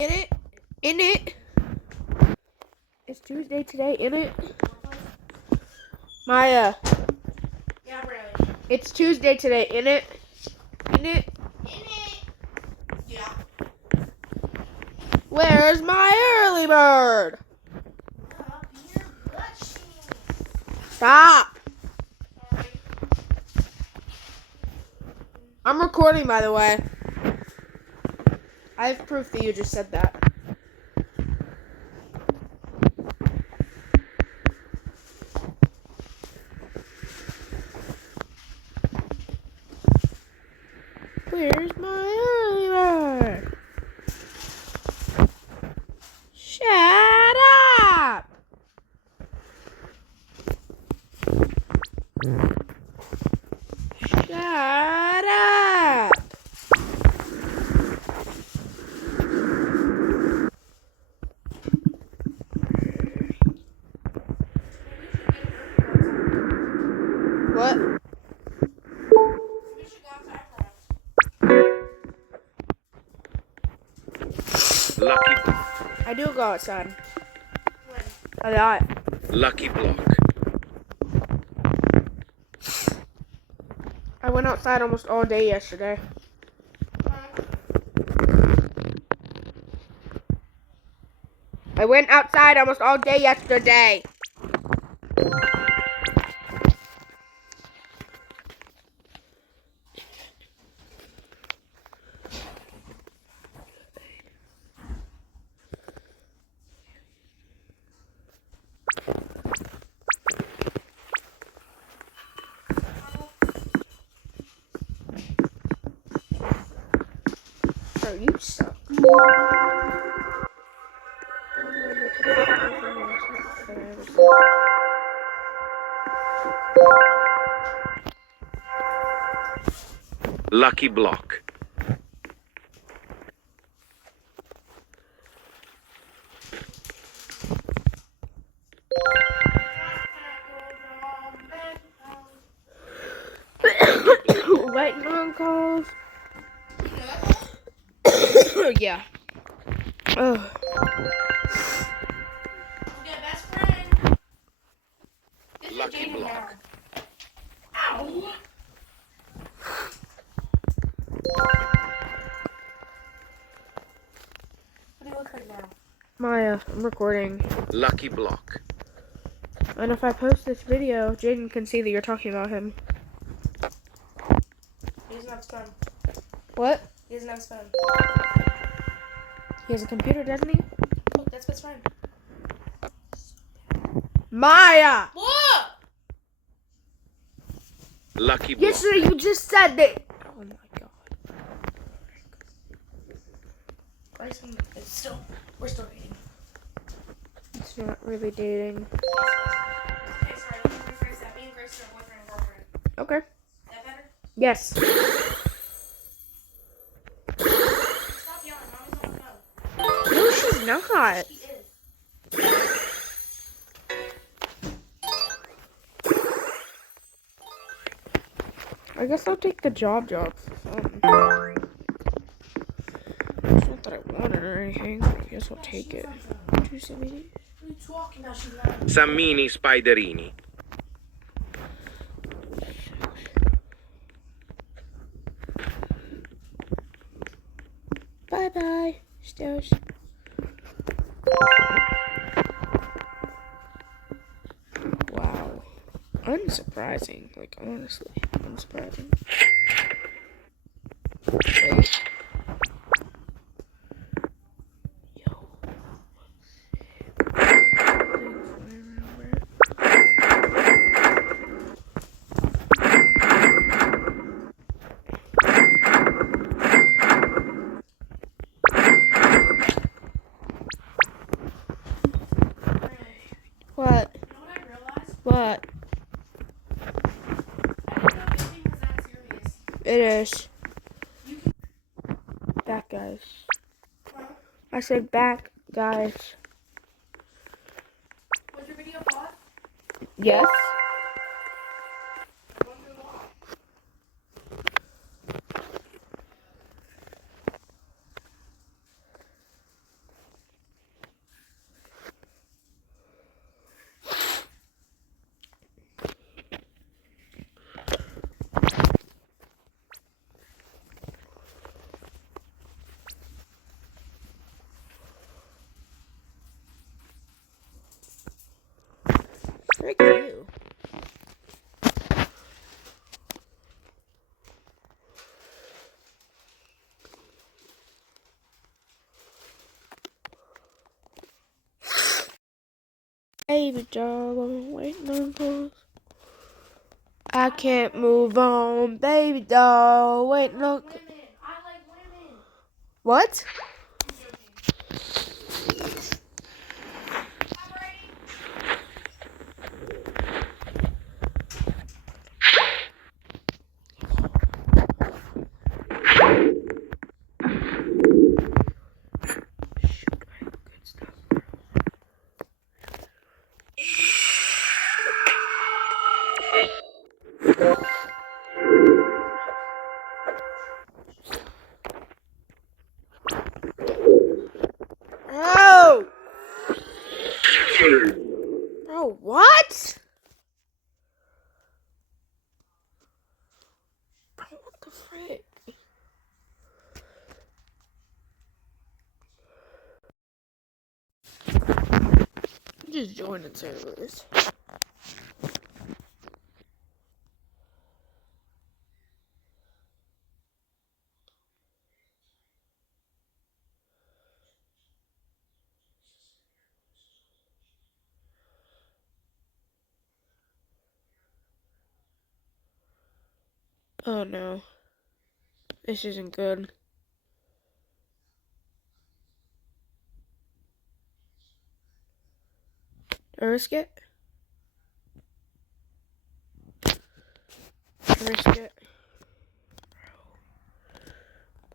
In it. It's Tuesday today, in it. Maya. Yeah, really. It's Tuesday today, in it. In it. Yeah. Where's my early bird? Up your butt cheeks. Stop. Sorry. I'm recording, by the way. I have proof that you just said that. Where's my early bird? Shut up! Shut up! What? We should go outside for once. Lucky, I do go outside. When? A lot. lucky block. I went outside almost all day yesterday. I went outside almost all day yesterday. Bro, you suck. Lucky block. Waiting on calls. Yeah. Oh. Okay, best friend. This Lucky is Jaden block. now. Ow. What do you look like now? Maya, I'm recording. Lucky block. And if I post this video, Jaden can see that you're talking about him. He doesn't have phone. What? He doesn't have phone. He has a computer, doesn't he? Look, that's best friend. Maya! Look! Lucky block. Yesterday you just said that. Oh my god. Bryson, it's still, we're still dating. It's not really dating. Okay, sorry, let me rephrase that. Me and Grace are boyfriend and girlfriend. Okay. Is that better? Yes. Stop yelling, mommy's on the phone. No, she's not. She is. I guess I'll take the job for fun. It's not that I want it or anything, but I guess I'll take it. Did you see me? What are you talking about? She's not. Sammini Spiderini. Bye bye. Stairs. Wow. Unsurprising. Like, honestly. Unsurprising. Wait. Yo. What? You know what I realized? What? I didn't know dating was that serious. It is. Back, guys. Huh? I said back, guys. Was your video paused? Yes? I wonder why. Frick you. Baby doll, I'm waiting on those. I can't move on, baby doll, waiting on. Women. I like women. What? I'm joking. I'm ready. Oh! Bro, what? Bro, what the frick? I'm just joining servers. Oh no. This isn't good. Do I risk it? Risk it.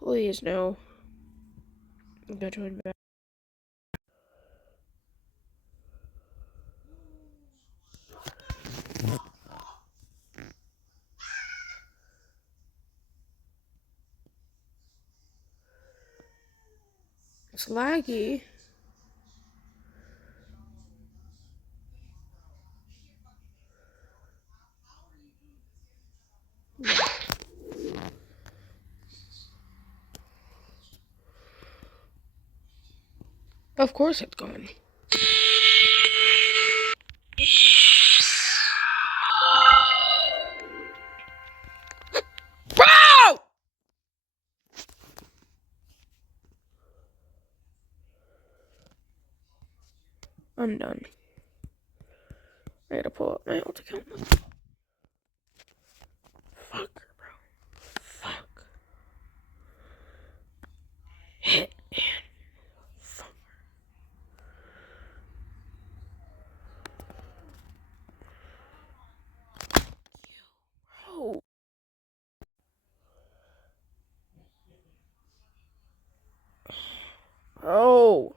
Please no. I'm gonna join back. It's laggy. Of course it's gone. Bro! I'm done. I gotta pull up my old account. Fuck, bro. Fuck. Hit and fuck. Bro. Bro.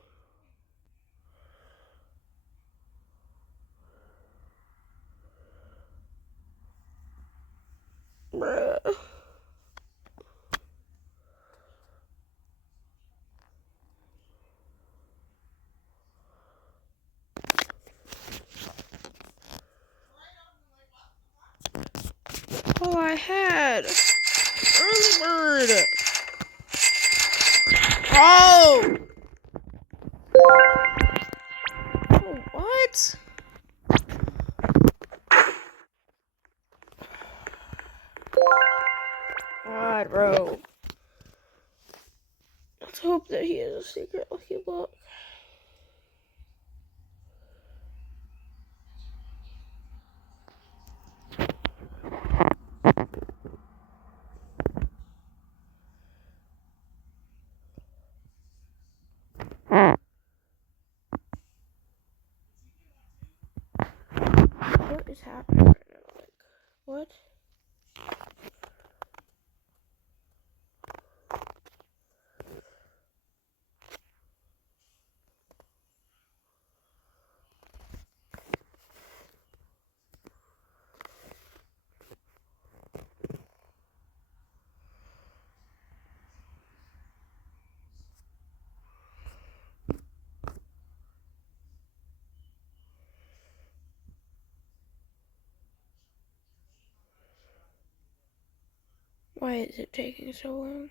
Bruh. All I had. Early bird. Oh! Oh, what? God, bro. Let's hope that he has a secret lucky block. What is happening right now? Like, what? Why is it taking so long?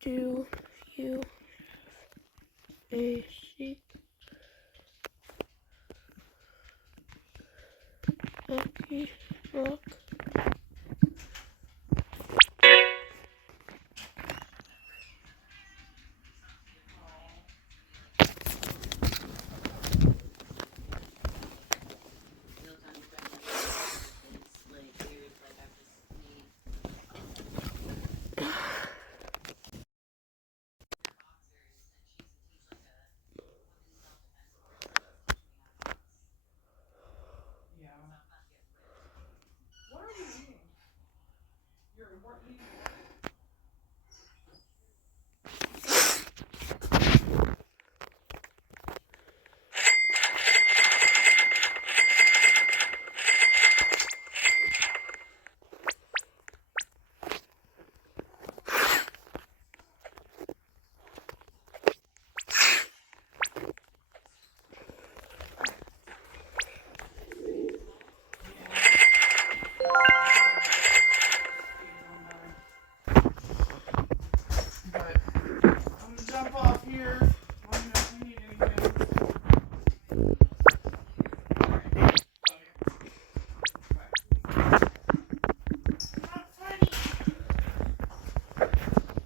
Do A-C. Lucky Block. Jump off here. Let me know if you need anything. Not funny.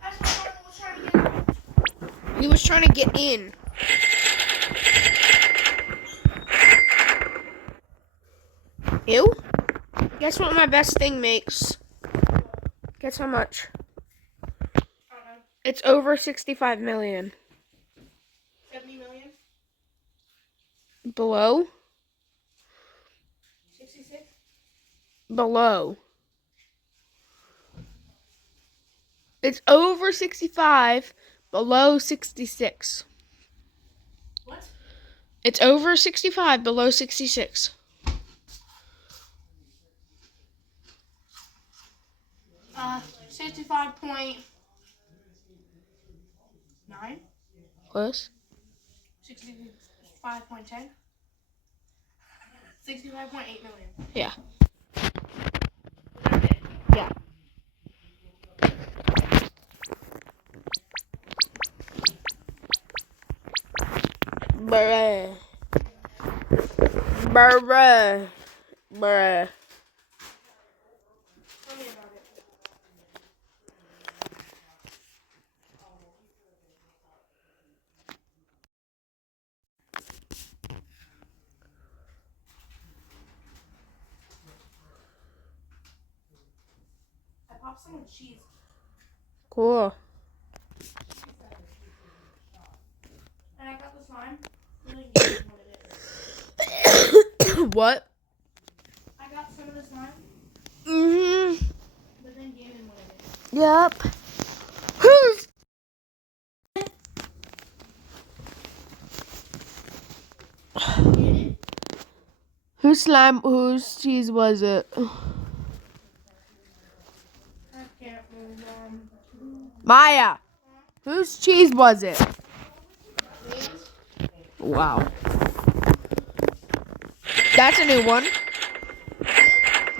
That's what Marvel was trying to get out. He was trying to get in. Ew. Guess what my best thing makes? Guess how much? I don't know. It's over 65 million. 70 million? Below? 66? Below. It's over 65, below 66. What? It's over 65, below 66. Uh, 65.9? Close? 65.10? 65.8 million. Yeah. That's it. Yeah. Bruh. Bruh. Bruh. Tell me about it. I popped some with cheese. Cool. And I got the slime. Really good what it is. What? I got some of the slime, Mm-hmm. but then gave him what it is. Yup. Who's? Whose slime, whose cheese was it? I can't move on. Maya. Whose cheese was it? Wow. That's a new one.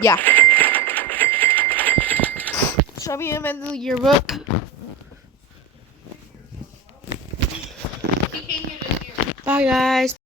Yeah. Show me him in the yearbook. He came here this year. Bye, guys.